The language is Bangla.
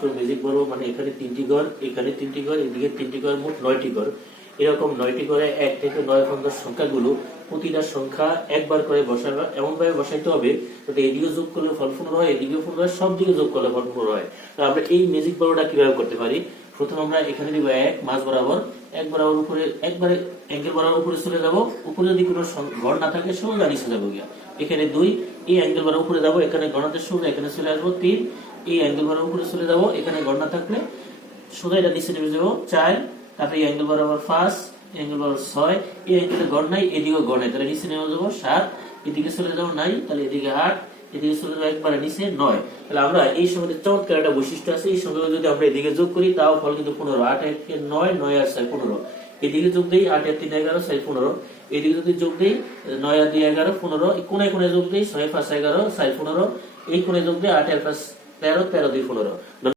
করে ম্যাজিক বলবো, মানে এখানে 3টি ঘর, এখানে 3টি ঘর, এদিকে 3টি ঘর, মোট 9টি ঘর। এরকম 9টি ঘরে 1 থেকে 9 পর্যন্ত সংখ্যাগুলো প্রতিটা সংখ্যা একবার করে বসাবে, এমন ভাবে বসাইতে হবে যাতে এদিকে যোগ করলে ফল 15 হয়, এদিকে 15 হয়, সব দিকে যোগ করলে ফল 15 হয়। তো আমরা এই ম্যাজিক বলটা কিভাবে করতে পারি? প্রথম আমরা এখানে নিব 1 মাঝ বরাবর, 1 বরাবর উপরে একবারে অ্যাঙ্গেল বরাবর উপরে চলে যাব। উপরে যদি কোনো ঘর না থাকে সোজা নিচে যাবো গিয়া। এখানে 2, এই অ্যাঙ্গেল বরাবর উপরে যাব, এখানে গণাতে সোজা এখানে চলে আসবো। 3, এই অ্যাঙ্গেল বরাবর উপরে চলে যাব, এখানে ঘর না থাকলে সোজা এটা নিচে নেমে যাবো। 4, তারপরে এই অ্যাঙ্গেল বরাবর 5, অ্যাঙ্গেল বরাবর 6, এই অ্যাঙ্গেলে ঘর নাই, এদিকেও ঘর নাই, তাহলে নিচে নেমে যাবো। 7, এদিকে চলে যাবো 9, তাহলে এদিকে 8, এদিকে চলে যাবো একবারে নিচে 9। তাহলে আমরা এই সংখ্যাতে চমৎকার একটা বৈশিষ্ট্য আছে, এই সংখ্যা যদি আমরা এদিকে যোগ করি তাও ফল কিন্তু 15। 8 এর 9, 9 আর 6 15। এদিকে যোগ দেই 8 এর 3 11, 6 15। এদিকে যদি যোগ দেই 9 আর 2 11, 15। এই কোণায় কোণায় যোগ দেই 6 5 11, 6 15। এই কোণে যোগ দেই 8 এর 5 13, 13 2 15।